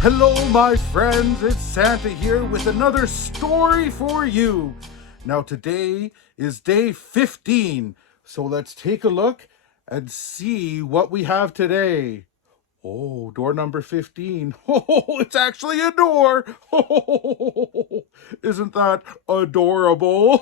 Hello, my friends. It's Santa here with another story for you. Now, today is day 15, so let's take a look and see what we have today. Oh, door number 15. Oh, it's actually a door. Oh, isn't that adorable?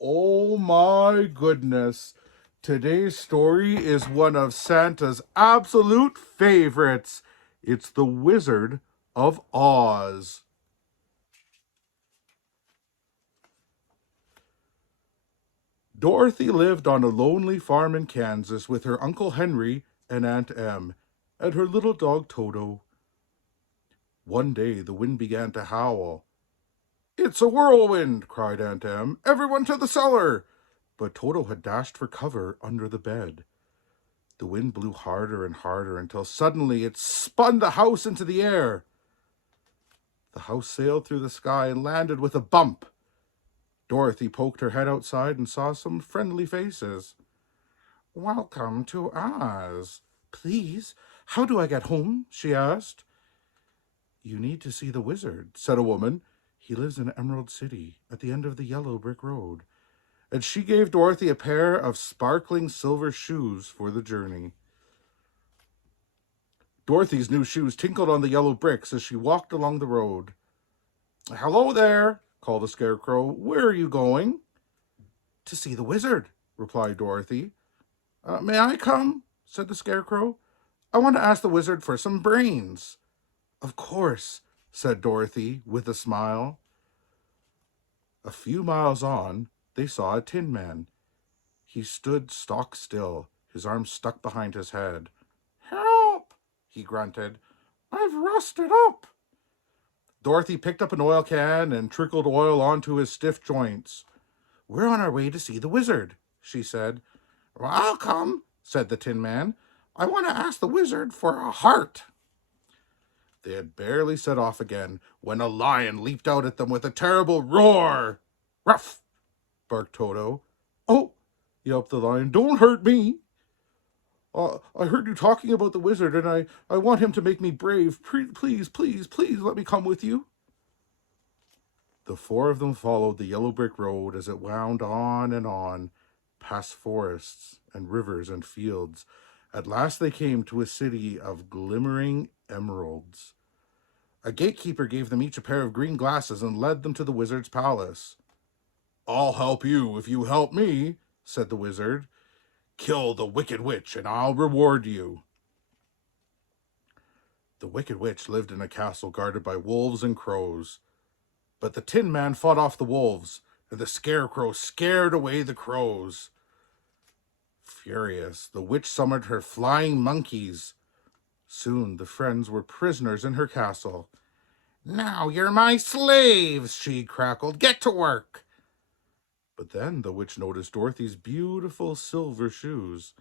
Oh my goodness. Today's story is one of Santa's absolute favorites. It's The Wizard of Oz. Dorothy lived on a lonely farm in Kansas with her Uncle Henry and Aunt Em and her little dog Toto. One day the wind began to howl. "It's a whirlwind!" cried Aunt Em. "Everyone to the cellar!" But Toto had dashed for cover under the bed. The wind blew harder and harder until suddenly it spun the house into the air. The house sailed through the sky and landed with a bump. Dorothy poked her head outside and saw some friendly faces. "Welcome to Oz. Please, how do I get home?" she asked. "You need to see the wizard," said a woman. "He lives in Emerald City at the end of the yellow brick road." And she gave Dorothy a pair of sparkling silver shoes for the journey. Dorothy's new shoes tinkled on the yellow bricks as she walked along the road. "Hello there," called a scarecrow. "Where are you going?" "To see the wizard," replied Dorothy. "May I come?" said the scarecrow. "I want to ask the wizard for some brains." "Of course," said Dorothy with a smile. A few miles on, they saw a tin man. He stood stock still, his arms stuck behind his head. "Help!" he grunted. "I've rusted up." Dorothy picked up an oil can and trickled oil onto his stiff joints. "We're on our way to see the wizard," she said. "Well, I'll come," said the Tin Man. "I want to ask the wizard for a heart." They had barely set off again when a lion leaped out at them with a terrible roar. "Ruff!" barked Toto. "Oh!" yelped the lion. "Don't hurt me." "I heard you talking about the wizard, and I want him to make me brave. Please, please, please let me come with you." The four of them followed the yellow brick road as it wound on and on, past forests and rivers and fields. At last they came to a city of glimmering emeralds. A gatekeeper gave them each a pair of green glasses and led them to the wizard's palace. "I'll help you if you help me," said the wizard. "Kill the wicked witch and I'll reward you." The wicked witch lived in a castle guarded by wolves and crows. But the Tin Man fought off the wolves, and the Scarecrow scared away the crows. Furious, the witch summoned her flying monkeys. Soon the friends were prisoners in her castle. "Now you're my slaves," she crackled. "Get to work." But then the witch noticed Dorothy's beautiful silver shoes.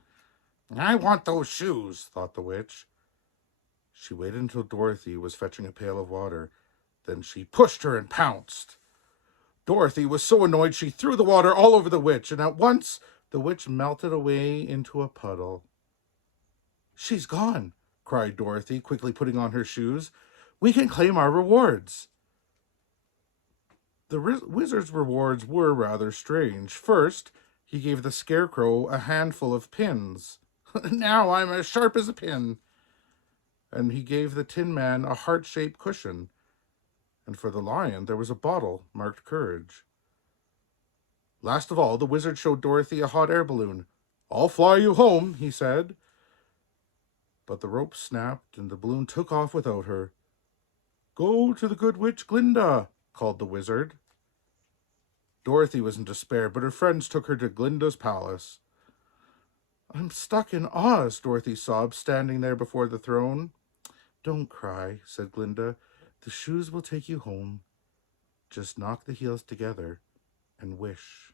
"I want those shoes," thought the witch. She waited until Dorothy was fetching a pail of water. Then she pushed her and pounced. Dorothy was so annoyed she threw the water all over the witch, and at once the witch melted away into a puddle. "She's gone," cried Dorothy, quickly putting on her shoes. "We can claim our rewards." The wizard's rewards were rather strange. First, he gave the Scarecrow a handful of pins. "Now I'm as sharp as a pin." And he gave the Tin Man a heart-shaped cushion. And for the lion, there was a bottle marked courage. Last of all, the wizard showed Dorothy a hot air balloon. "I'll fly you home," he said. But the rope snapped and the balloon took off without her. "Go to the good witch Glinda," called the wizard. Dorothy was in despair, but her friends took her to Glinda's palace. "I'm stuck in Oz," Dorothy sobbed, standing there before the throne. "Don't cry," said Glinda. "The shoes will take you home. Just knock the heels together and wish."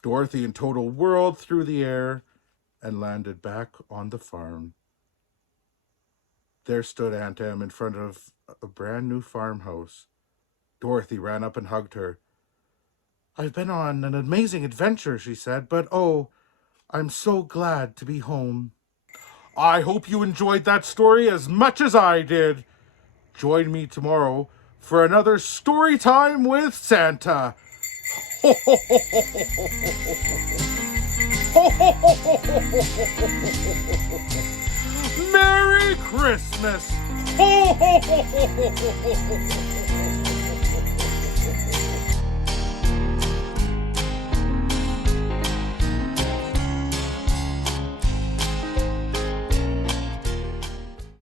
Dorothy and Toto whirled through the air and landed back on the farm. There stood Aunt Em in front of a brand new farmhouse. Dorothy ran up and hugged her. "I've been on an amazing adventure," she said, "but oh, I'm so glad to be home." I hope you enjoyed that story as much as I did. Join me tomorrow for another story time with Santa. Merry Christmas!